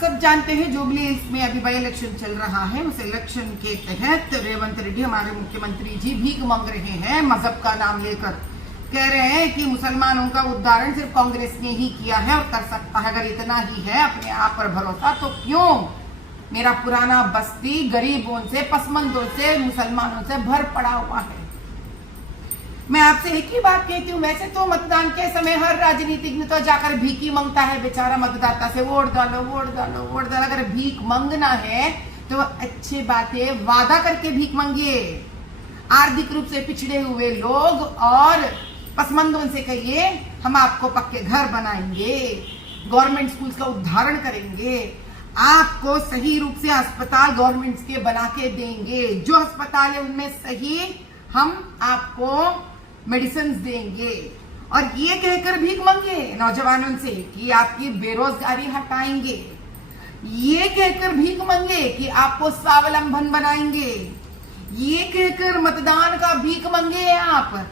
सब जानते हैं जुबली में अभी बाई इलेक्शन चल रहा है। उस इलेक्शन के तहत रेवंत रेड्डी हमारे मुख्यमंत्री जी भीख मांग रहे हैं मजहब का नाम लेकर। कह रहे हैं कि मुसलमानों का उद्धारण सिर्फ कांग्रेस ने ही किया है और कर सकता है। अगर इतना ही है अपने आप पर भरोसा तो क्यों मेरा पुराना बस्ती गरीबों से, पसमंदों से, मुसलमानों से भर पड़ा हुआ है। मैं आपसे एक ही बात कहती हूँ, वैसे तो मतदान के समय हर राजनीतिज्ञ तो जाकर भीख ही मांगता है बेचारा मतदाता से, वोट डालो वोट डालो वोट डालो। अगर भीख मांगना है तो अच्छी बात है, वादा करके भीख मांगिए। आर्थिक रूप से पिछड़े हुए लोग और पसमंदों से कहिए हम आपको पक्के घर बनाएंगे, गवर्नमेंट स्कूल्स का उद्धारण करेंगे, आपको सही रूप से अस्पताल गवर्नमेंट के बना के देंगे, जो अस्पताल है उनमें सही हम आपको मेडिसिन देंगे। और ये कहकर भीख मांगे नौजवानों से कि आपकी बेरोजगारी हटाएंगे, ये कहकर भीख मांगे कि आपको स्वावलंबन बनाएंगे, ये कहकर मतदान का भीख मांगे आप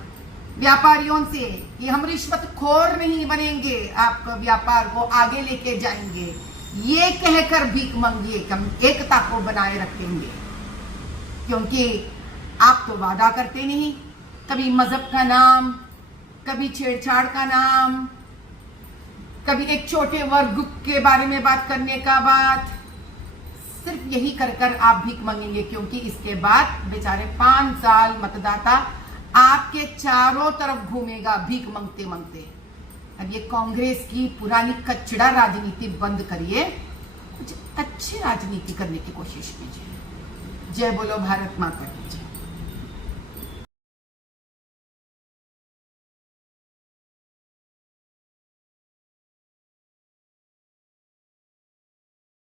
व्यापारियों से कि हम रिश्वतखोर नहीं बनेंगे, आपको व्यापार को आगे लेके जाएंगे। ये कहकर भीख मांगिए कि हम एकता को बनाए रखेंगे, क्योंकि आप तो वादा करते नहीं। कभी मजहब का नाम, कभी छेड़छाड़ का नाम, कभी एक छोटे वर्ग के बारे में बात करने का बात, सिर्फ यही कर कर आप भीख मांगेंगे। क्योंकि इसके बाद बेचारे 5 साल मतदाता आपके चारों तरफ घूमेगा भीख मांगते मांगते। अब ये कांग्रेस की पुरानी कचड़ा राजनीति बंद करिए, कुछ अच्छी राजनीति करने की कोशिश कीजिए। जय बोलो भारत माता की जय।